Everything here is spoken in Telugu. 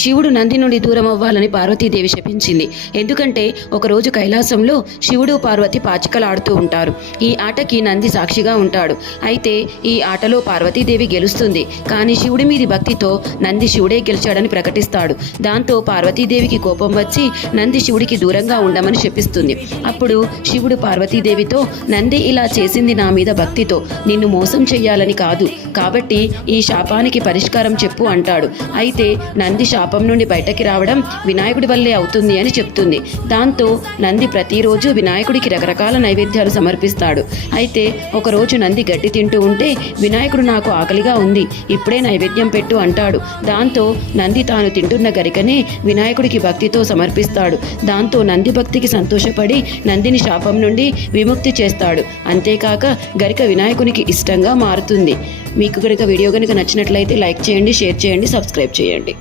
శివుడు నంది నుండి దూరం అవ్వాలని పార్వతీదేవి శపించింది. ఎందుకంటే ఒకరోజు కైలాసంలో శివుడు పార్వతి పాచికలాడుతూ ఉంటారు. ఈ ఆటకి నంది సాక్షిగా ఉంటాడు. అయితే ఈ ఆటలో పార్వతీదేవి గెలుస్తుంది. కానీ శివుడి మీది భక్తితో నంది శివుడే గెలిచాడని ప్రకటిస్తాడు. దాంతో పార్వతీదేవికి కోపం వచ్చి నంది శివుడికి దూరంగా ఉండమని శపిస్తుంది. అప్పుడు శివుడు పార్వతీదేవితో, నంది ఇలా చేసింది నా మీద భక్తితో, నిన్ను మోసం చెయ్యాలని కాదు, కాబట్టి ఈ శాపానికి పరిష్కారం చెప్పు అంటాడు. అయితే నంది శాపం నుండి బయటకి రావడం వినాయకుడి వల్లే అవుతుంది అని చెప్తుంది. దాంతో నంది ప్రతిరోజు వినాయకుడికి రకరకాల నైవేద్యాలు సమర్పిస్తాడు. అయితే ఒకరోజు నంది గడ్డి తింటూ ఉంటే, వినాయకుడు నాకు ఆకలిగా ఉంది, ఇప్పుడే నైవేద్యం పెట్టు అంటాడు. దాంతో నంది తాను తింటున్న గరికనే వినాయకుడికి భక్తితో సమర్పిస్తాడు. దాంతో నంది భక్తికి సంతోషపడి నందిని శాపం నుండి విముక్తి చేస్తాడు. అంతేకాక గరిక వినాయకునికి ఇష్టంగా మారుతుంది. మీకు కనుక వీడియో కనుక నచ్చినట్లయితే లైక్ చేయండి, షేర్ చేయండి, సబ్స్క్రైబ్ చేయండి.